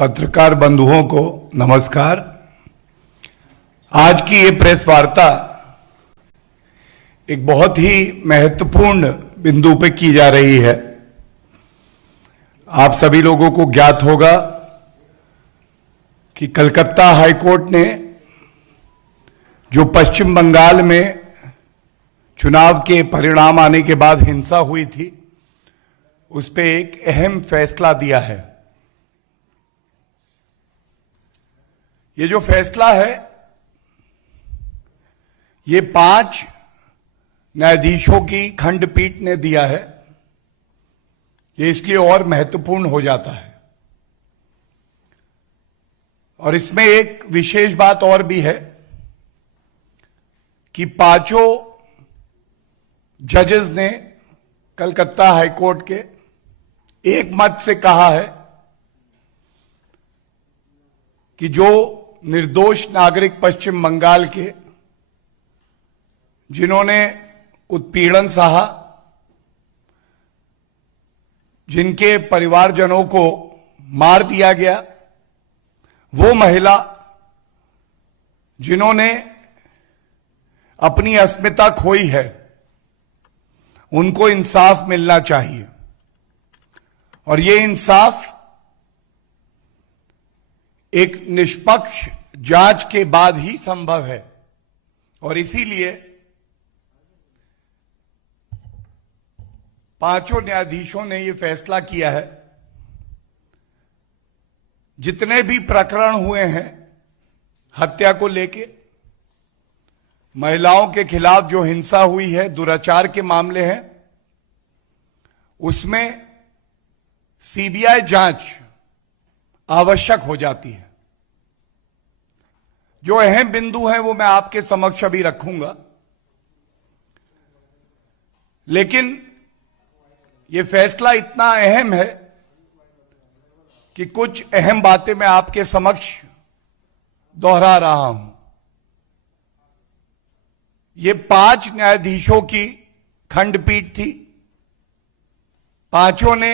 पत्रकार बंधुओं को नमस्कार। आज की ये प्रेस वार्ता एक बहुत ही महत्वपूर्ण बिंदु पे की जा रही है। आप सभी लोगों को ज्ञात होगा कि कलकत्ता हाईकोर्ट ने जो पश्चिम बंगाल में चुनाव के परिणाम आने के बाद हिंसा हुई थी, उस पे एक अहम फैसला दिया है। ये जो फैसला है, ये 5 न्यायाधीशों की खंडपीठ ने दिया है। ये इसलिए और महत्वपूर्ण हो जाता है। और इसमें एक विशेष बात और भी है कि 5 जजेस ने कलकत्ता हाईकोर्ट के एक मत से कहा है कि जो निर्दोष नागरिक पश्चिम बंगाल के जिन्होंने उत्पीड़न सहा, जिनके परिवारजनों को मार दिया गया, वो महिला जिन्होंने अपनी अस्मिता खोई है, उनको इंसाफ मिलना चाहिए। और ये इंसाफ एक निष्पक्ष जांच के बाद ही संभव है। और इसीलिए 5 न्यायाधीशों ने यह फैसला किया है, जितने भी प्रकरण हुए हैं हत्या को लेके, महिलाओं के खिलाफ जो हिंसा हुई है, दुराचार के मामले हैं, उसमें सीबीआई जांच आवश्यक हो जाती है। जो अहम बिंदु हैं वो मैं आपके समक्ष अभी रखूंगा, लेकिन ये फैसला इतना अहम है कि कुछ अहम बातें मैं आपके समक्ष दोहरा रहा हूं। ये 5 न्यायाधीशों की खंडपीठ थी। 5 ने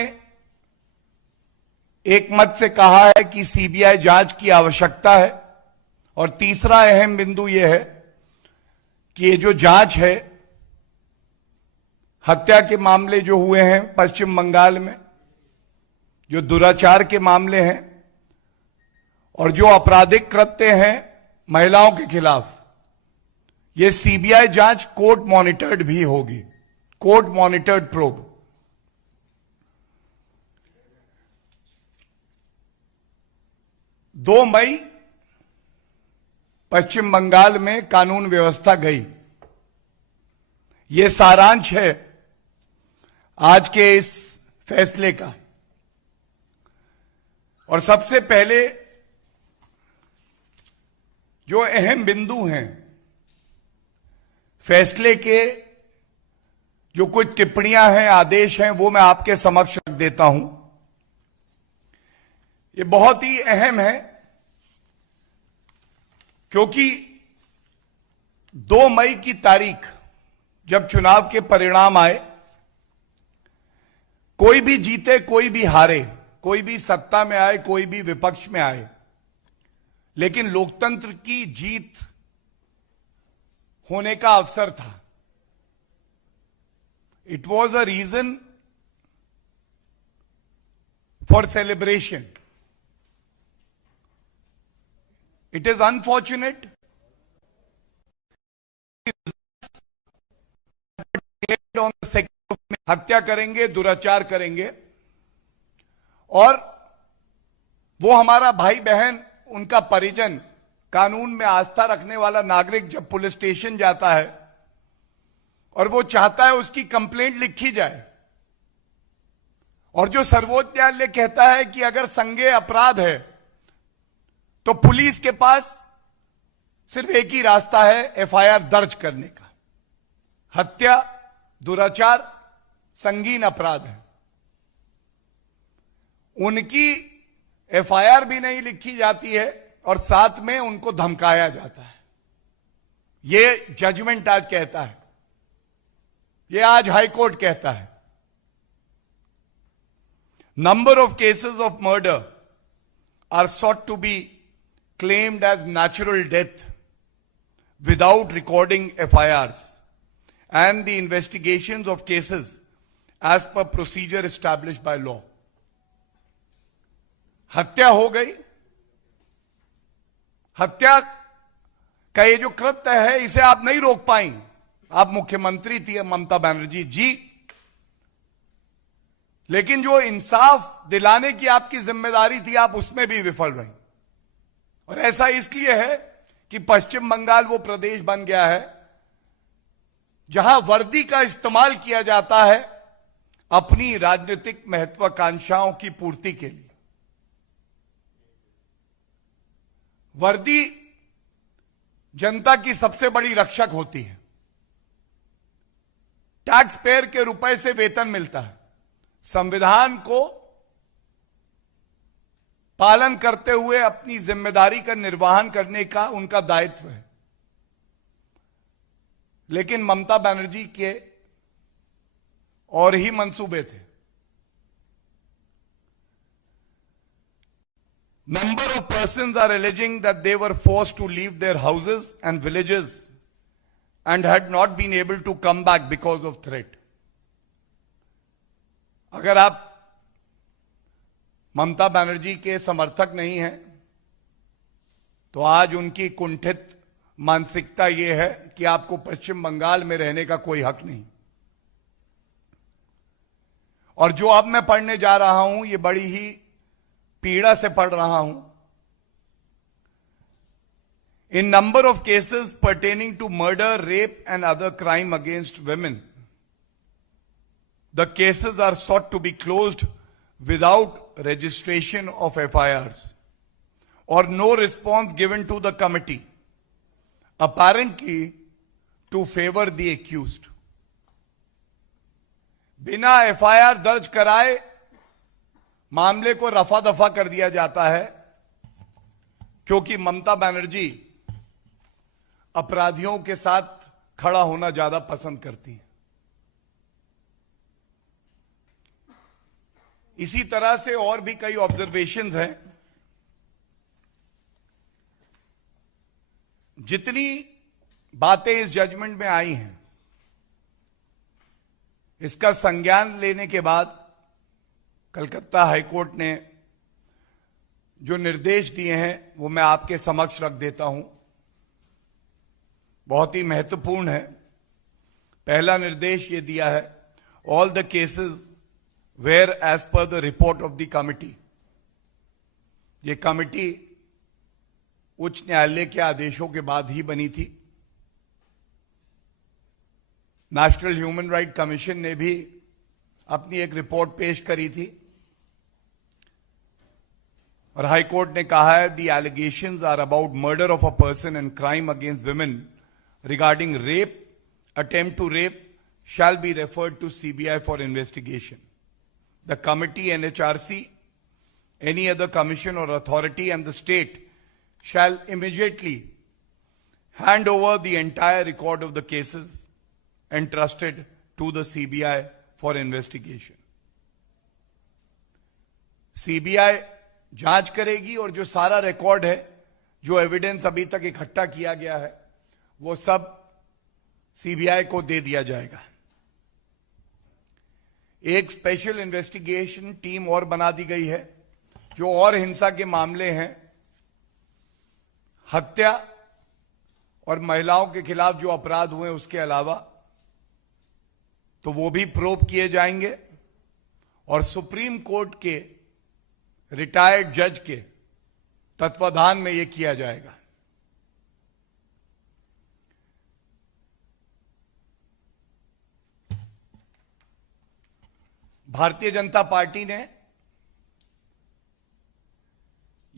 एक मत से कहा है कि सीबीआई जांच की आवश्यकता है। और तीसरा अहम बिंदु यह है कि ये जो जांच है, हत्या के मामले जो हुए हैं पश्चिम बंगाल में, जो दुराचार के मामले हैं और जो आपराधिक कृत्य हैं महिलाओं के खिलाफ, ये सीबीआई जांच कोर्ट मॉनिटर्ड भी होगी, कोर्ट मॉनिटर्ड प्रोब। 2 मई पश्चिम बंगाल में कानून व्यवस्था गई। ये सारांश है आज के इस फैसले का। और सबसे पहले जो अहम बिंदु हैं फैसले के, जो कुछ टिप्पणियां हैं, आदेश हैं, वो मैं आपके समक्ष रख देता हूं। ये बहुत ही अहम है क्योंकि 2 मई की तारीख जब चुनाव के परिणाम आए, कोई भी जीते कोई भी हारे, कोई भी सत्ता में आए कोई भी विपक्ष में आए, लेकिन लोकतंत्र की जीत होने का अवसर था। It was a reason for celebration. It is unfortunate हत्या करेंगे, दुराचार करेंगे, और वो हमारा भाई बहन, उनका परिजन, कानून में आस्था रखने वाला नागरिक जब पुलिस स्टेशन जाता है और वो चाहता है उसकी कंप्लेंट लिखी जाए, और जो सर्वोच्च न्यायालय कहता है कि अगर संज्ञेय अपराध है तो पुलिस के पास सिर्फ एक ही रास्ता है, एफआईआर दर्ज करने का। हत्या, दुराचार संगीन अपराध है, उनकी एफआईआर भी नहीं लिखी जाती है और साथ में उनको धमकाया जाता है। ये जजमेंट आज कहता है, ये आज हाईकोर्ट कहता है। number of cases of murder are sought to be claimed as natural death without recording FIRs and the investigations of cases as per procedure established by law. हत्या हो गई, हत्या का ये जो कृत्य है इसे आप नहीं रोक पाई। आप मुख्यमंत्री थी ममता बनर्जी जी, लेकिन जो इंसाफ दिलाने की आपकी जिम्मेदारी थी आप उसमें भी विफल रही। और ऐसा इसलिए है कि पश्चिम बंगाल वो प्रदेश बन गया है जहां वर्दी का इस्तेमाल किया जाता है अपनी राजनीतिक महत्वाकांक्षाओं की पूर्ति के लिए। वर्दी जनता की सबसे बड़ी रक्षक होती है। टैक्स पेयर के रुपए से वेतन मिलता है। संविधान को पालन करते हुए अपनी जिम्मेदारी का निर्वहन करने का उनका दायित्व है। लेकिन ममता बनर्जी के और ही मंसूबे थे। Number of persons are alleging that they were forced to leave their houses and villages and had not been able to come back because of threat. अगर आप ममता बनर्जी के समर्थक नहीं हैं तो आज उनकी कुंठित मानसिकता यह है कि आपको पश्चिम बंगाल में रहने का कोई हक नहीं। और जो अब मैं पढ़ने जा रहा हूं ये बड़ी ही पीड़ा से पढ़ रहा हूं। In number of cases pertaining to murder, rape and other crime against women, the cases are sought to be closed without registration of FIRs or no response given to the committee, apparently to favor the accused. बिना FIR दर्ज कराए मामले को रफा दफा कर दिया जाता है क्योंकि ममता बनर्जी अपराधियों के साथ खड़ा होना ज्यादा पसंद करती है। इसी तरह से और भी कई ऑब्जर्वेशंस हैं। जितनी बातें इस जजमेंट में आई हैं इसका संज्ञान लेने के बाद कलकत्ता हाईकोर्ट ने जो निर्देश दिए हैं वो मैं आपके समक्ष रख देता हूं। बहुत ही महत्वपूर्ण है। पहला निर्देश ये दिया है, all the cases where as per the report of the committee. ये कमिटी उच्च न्यायालय के आदेशों के बाद ही बनी थी। नेशनल ह्यूमन राइट कमीशन ने भी अपनी एक रिपोर्ट पेश करी थी और हाई कोर्ट ने कहा है the allegations are about murder of a person and crime against women regarding rape, attempt to rape shall be referred to CBI for investigation. The committee, NHRC, any other commission or authority and the state shall immediately hand over the entire record of the cases entrusted to the CBI for investigation. CBI जांच करेगी और जो सारा record है, जो evidence अभी तक इकट्ठा किया गया है, वो सब CBI को दे दिया जाएगा। एक स्पेशल इन्वेस्टिगेशन टीम और बना दी गई है जो और हिंसा के मामले हैं, हत्या और महिलाओं के खिलाफ जो अपराध हुए उसके अलावा, तो वो भी प्रोब किए जाएंगे और सुप्रीम कोर्ट के रिटायर्ड जज के तत्वाधान में यह किया जाएगा। भारतीय जनता पार्टी ने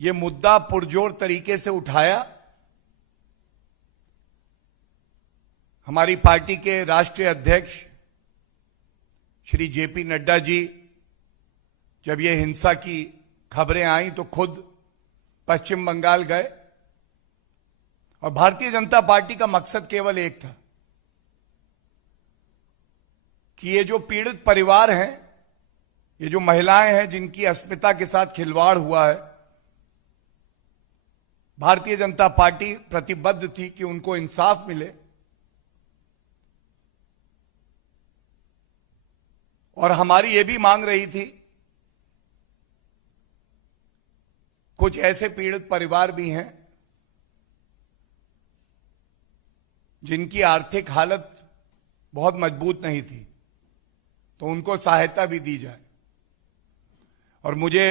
यह मुद्दा पुरजोर तरीके से उठाया। हमारी पार्टी के राष्ट्रीय अध्यक्ष श्री JP नड्डा जी जब ये हिंसा की खबरें आई तो खुद पश्चिम बंगाल गए और भारतीय जनता पार्टी का मकसद केवल एक था कि ये जो पीड़ित परिवार हैं, ये जो महिलाएं हैं जिनकी अस्मिता के साथ खिलवाड़ हुआ है, भारतीय जनता पार्टी प्रतिबद्ध थी कि उनको इंसाफ मिले और हमारी ये भी मांग रही थी, कुछ ऐसे पीड़ित परिवार भी हैं जिनकी आर्थिक हालत बहुत मजबूत नहीं थी, तो उनको सहायता भी दी जाए। और मुझे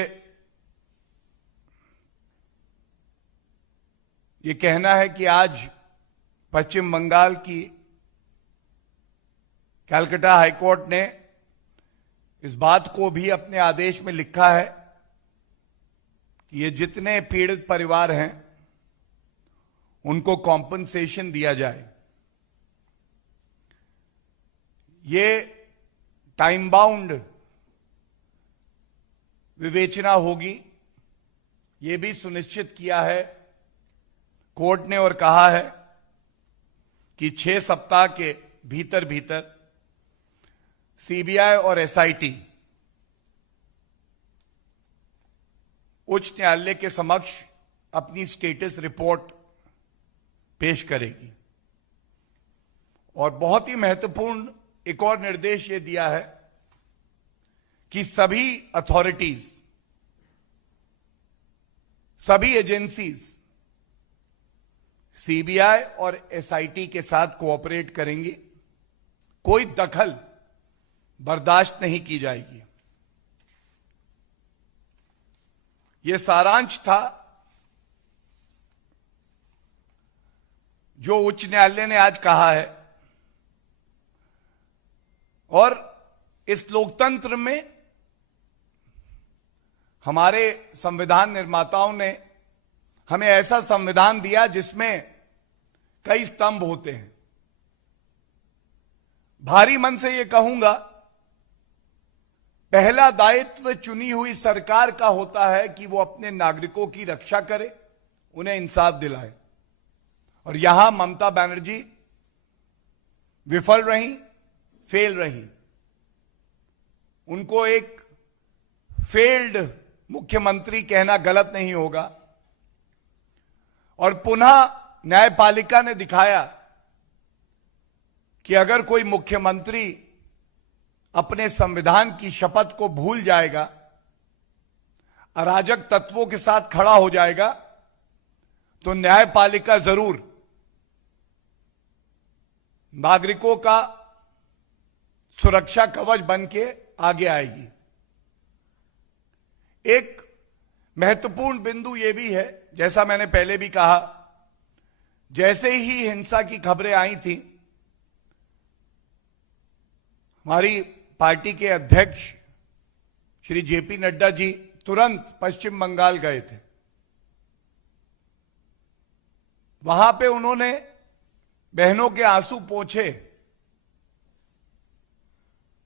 ये कहना है कि आज पश्चिम बंगाल की कलकत्ता हाईकोर्ट ने इस बात को भी अपने आदेश में लिखा है कि ये जितने पीड़ित परिवार हैं उनको कॉम्पनसेशन दिया जाए। ये टाइम बाउंड विवेचना होगी, ये भी सुनिश्चित किया है कोर्ट ने और कहा है कि 6 सप्ताह के भीतर भीतर सीबीआई और एसआईटी उच्च न्यायालय के समक्ष अपनी स्टेटस रिपोर्ट पेश करेगी। और बहुत ही महत्वपूर्ण एक और निर्देश ये दिया है कि सभी अथॉरिटीज, सभी एजेंसीज सीबीआई और एसआईटी के साथ कोऑपरेट करेंगी, कोई दखल बर्दाश्त नहीं की जाएगी। यह सारांश था जो उच्च न्यायालय ने आज कहा है। और इस लोकतंत्र में हमारे संविधान निर्माताओं ने हमें ऐसा संविधान दिया जिसमें कई स्तंभ होते हैं। भारी मन से यह कहूंगा, पहला दायित्व चुनी हुई सरकार का होता है कि वो अपने नागरिकों की रक्षा करे, उन्हें इंसाफ दिलाए। और यहां ममता बनर्जी विफल रही, फेल रही। उनको एक फेल्ड मुख्यमंत्री कहना गलत नहीं होगा। और पुनः न्यायपालिका ने दिखाया कि अगर कोई मुख्यमंत्री अपने संविधान की शपथ को भूल जाएगा, अराजक तत्वों के साथ खड़ा हो जाएगा, तो न्यायपालिका जरूर नागरिकों का सुरक्षा कवच बन के आगे आएगी। एक महत्वपूर्ण बिंदु यह भी है, जैसा मैंने पहले भी कहा, जैसे ही हिंसा की खबरें आई थी, हमारी पार्टी के अध्यक्ष श्री जेपी नड्डा जी तुरंत पश्चिम बंगाल गए थे। वहां पे उन्होंने बहनों के आंसू पोंछे,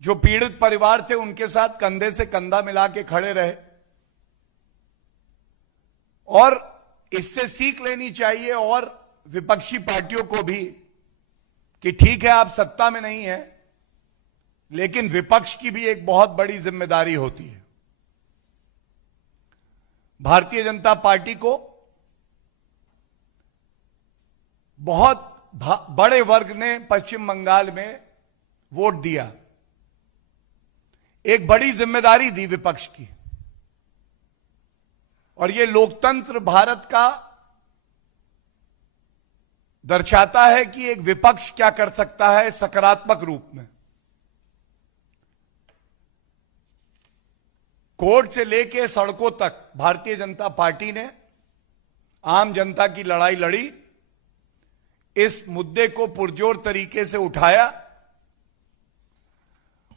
जो पीड़ित परिवार थे उनके साथ कंधे से कंधा मिला के खड़े रहे। और इससे सीख लेनी चाहिए और विपक्षी पार्टियों को भी कि ठीक है आप सत्ता में नहीं है, लेकिन विपक्ष की भी एक बहुत बड़ी जिम्मेदारी होती है। भारतीय जनता पार्टी को बहुत बड़े वर्ग ने पश्चिम बंगाल में वोट दिया, एक बड़ी जिम्मेदारी दी विपक्ष की। और यह लोकतंत्र भारत का दर्शाता है कि एक विपक्ष क्या कर सकता है सकारात्मक रूप में। कोर्ट से लेकर सड़कों तक भारतीय जनता पार्टी ने आम जनता की लड़ाई लड़ी, इस मुद्दे को पुरजोर तरीके से उठाया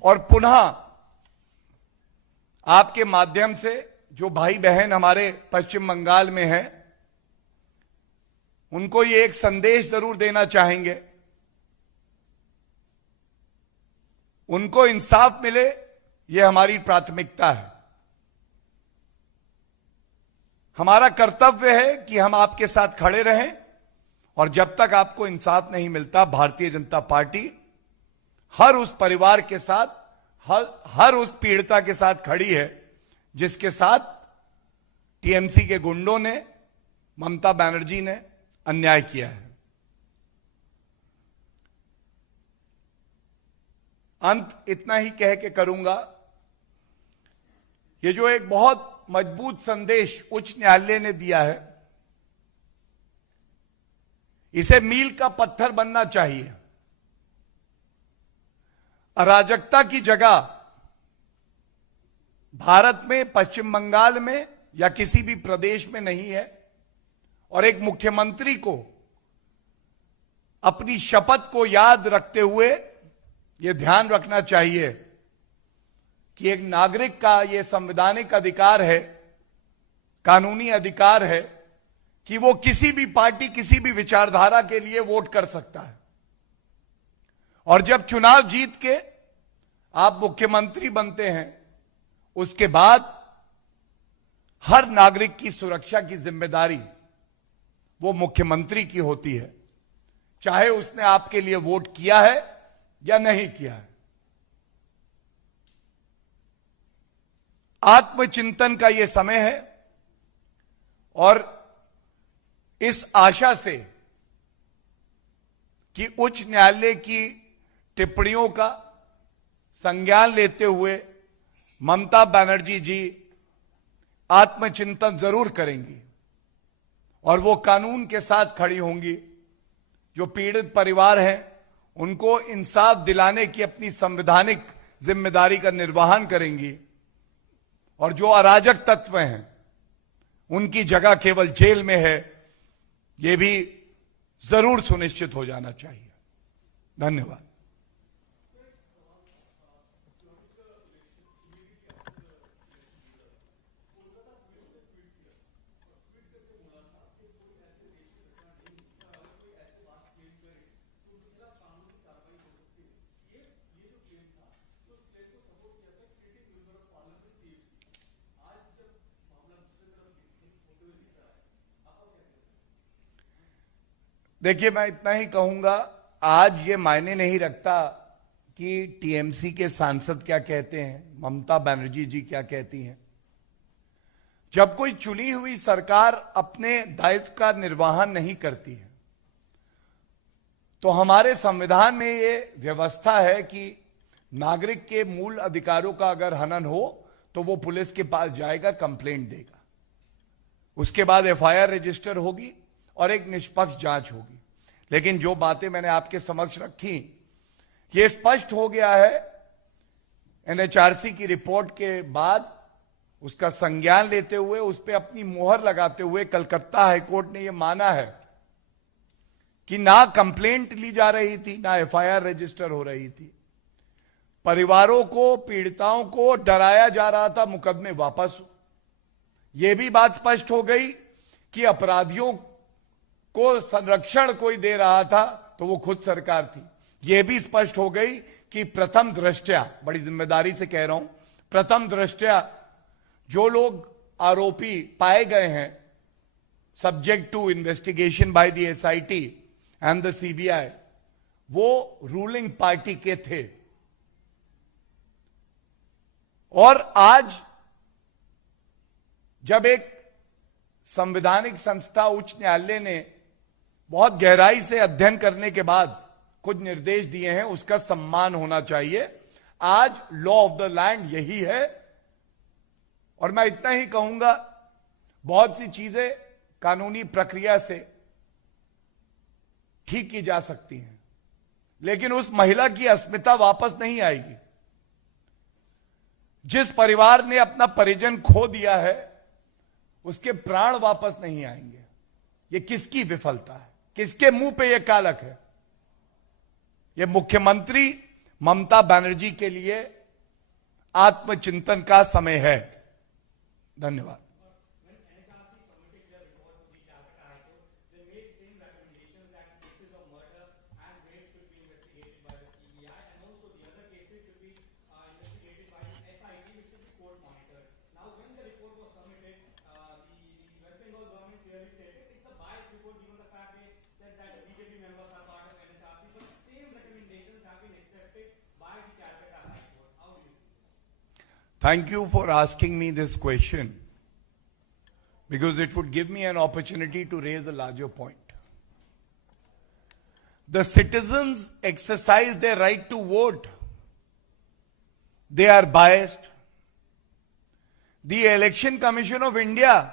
और पुनः आपके माध्यम से जो भाई बहन हमारे पश्चिम बंगाल में हैं, उनको ये एक संदेश जरूर देना चाहेंगे, उनको इंसाफ मिले, ये हमारी प्राथमिकता है। हमारा कर्तव्य है कि हम आपके साथ खड़े रहें और जब तक आपको इंसाफ नहीं मिलता, भारतीय जनता पार्टी हर उस परिवार के साथ, हर उस पीड़िता के साथ खड़ी है जिसके साथ टीएमसी के गुंडों ने ममता बनर्जी ने अन्याय किया है। अंत इतना ही कह के करूंगा, ये जो एक बहुत मजबूत संदेश उच्च न्यायालय ने दिया है, इसे मील का पत्थर बनना चाहिए। अराजकता की जगह भारत में, पश्चिम बंगाल में या किसी भी प्रदेश में नहीं है, और एक मुख्यमंत्री को अपनी शपथ को याद रखते हुए यह ध्यान रखना चाहिए कि एक नागरिक का यह संवैधानिक अधिकार है, कानूनी अधिकार है कि वो किसी भी पार्टी, किसी भी विचारधारा के लिए वोट कर सकता है। और जब चुनाव जीत के आप मुख्यमंत्री बनते हैं, उसके बाद हर नागरिक की सुरक्षा की जिम्मेदारी वो मुख्यमंत्री की होती है, चाहे उसने आपके लिए वोट किया है या नहीं किया है। आत्मचिंतन का यह समय है और इस आशा से कि उच्च न्यायालय की टिप्पणियों का संज्ञान लेते हुए ममता बनर्जी जी आत्मचिंतन जरूर करेंगी और वो कानून के साथ खड़ी होंगी। जो पीड़ित परिवार हैं, उनको इंसाफ दिलाने की अपनी संवैधानिक जिम्मेदारी का निर्वहन करेंगी, और जो अराजक तत्व हैं, उनकी जगह केवल जेल में है, यह भी जरूर सुनिश्चित हो जाना चाहिए। धन्यवाद। देखिए, मैं इतना ही कहूंगा, आज ये मायने नहीं रखता कि टीएमसी के सांसद क्या कहते हैं, ममता बनर्जी जी क्या कहती हैं। जब कोई चुनी हुई सरकार अपने दायित्व का निर्वहन नहीं करती है, तो हमारे संविधान में ये व्यवस्था है कि नागरिक के मूल अधिकारों का अगर हनन हो तो वो पुलिस के पास जाएगा, कंप्लेंट देगा, उसके बाद एफआईआर रजिस्टर होगी और एक निष्पक्ष जांच होगी। लेकिन जो बातें मैंने आपके समक्ष रखी, ये स्पष्ट हो गया है एनएचआरसी की रिपोर्ट के बाद, उसका संज्ञान लेते हुए, उस पर अपनी मोहर लगाते हुए कलकत्ता हाईकोर्ट ने यह माना है कि ना कंप्लेंट ली जा रही थी, ना एफआईआर रजिस्टर हो रही थी। परिवारों को, पीड़िताओं को डराया जा रहा था मुकदमे वापस हो। यह भी बात स्पष्ट हो गई कि अपराधियों को संरक्षण कोई दे रहा था तो वो खुद सरकार थी। यह भी स्पष्ट हो गई कि प्रथम दृष्टया, बड़ी जिम्मेदारी से कह रहा हूं, प्रथम दृष्टया जो लोग आरोपी पाए गए हैं, subject to investigation by the SIT and the CBI, वो रूलिंग पार्टी के थे। और आज जब एक संवैधानिक संस्था उच्च न्यायालय ने बहुत गहराई से अध्ययन करने के बाद कुछ निर्देश दिए हैं, उसका सम्मान होना चाहिए। आज लॉ ऑफ द लैंड यही है। और मैं इतना ही कहूंगा, बहुत सी चीजें कानूनी प्रक्रिया से ठीक की जा सकती हैं, लेकिन उस महिला की अस्मिता वापस नहीं आएगी। जिस परिवार ने अपना परिजन खो दिया है, उसके प्राण वापस नहीं आएंगे। ये किसकी विफलता है? किसके मुंह पे ये कालक है? ये मुख्यमंत्री ममता बनर्जी के लिए आत्मचिंतन का समय है। धन्यवाद। Thank you for asking me this question. because it would give me an opportunity to raise a larger point. The citizens exercise their right to vote. They are biased. The Election Commission of India,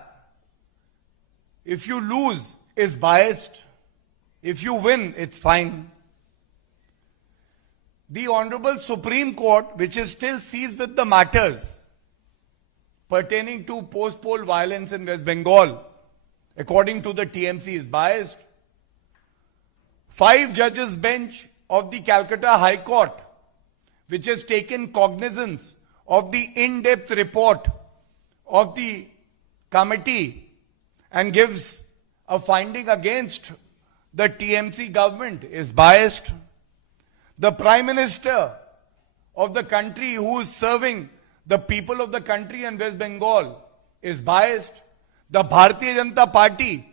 if you lose, is biased. If you win, it's fine. The Honorable Supreme Court, which is still seized with the matters pertaining to post-poll violence in West Bengal, according to the TMC, is biased. 5 judges bench of the Calcutta High Court, which has taken cognizance of the in-depth report of the committee and gives a finding against the TMC government, is biased. The Prime Minister of the country, who is serving the people of the country and West Bengal, is biased. The Bharatiya Janata Party,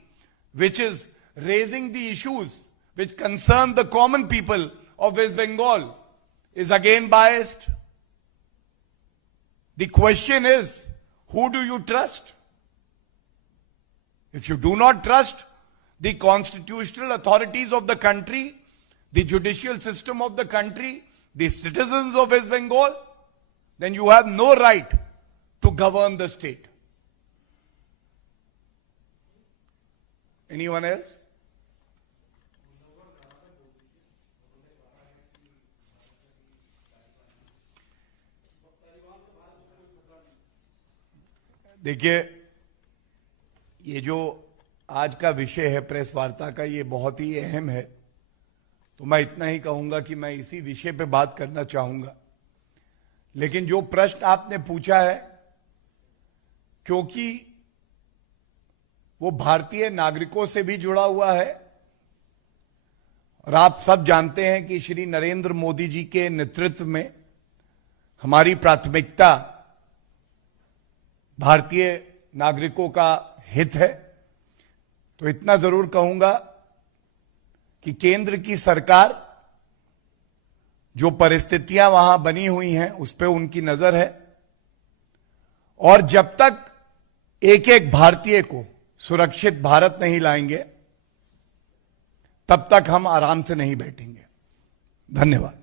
which is raising the issues which concern the common people of West Bengal, is again biased. The question is, who do you trust? If you do not trust the constitutional authorities of the country, the judicial system of the country, the citizens of West Bengal, then you have no right to govern the state. Anyone else? देखिए, ये जो आज का विषय है press वार्ता का, ये बहुत ही अहम है। तो मैं इतना ही कहूंगा कि मैं इसी विषय पे बात करना चाहूंगा। लेकिन जो प्रश्न आपने पूछा है, क्योंकि वो भारतीय नागरिकों से भी जुड़ा हुआ है, और आप सब जानते हैं कि श्री नरेंद्र मोदी जी के नेतृत्व में हमारी प्राथमिकता भारतीय नागरिकों का हित है, तो इतना जरूर कहूंगा कि केंद्र की सरकार, जो परिस्थितियां वहां बनी हुई हैं, उस पर उनकी नजर है, और जब तक एक एक भारतीय को सुरक्षित भारत नहीं लाएंगे, तब तक हम आराम से नहीं बैठेंगे। धन्यवाद।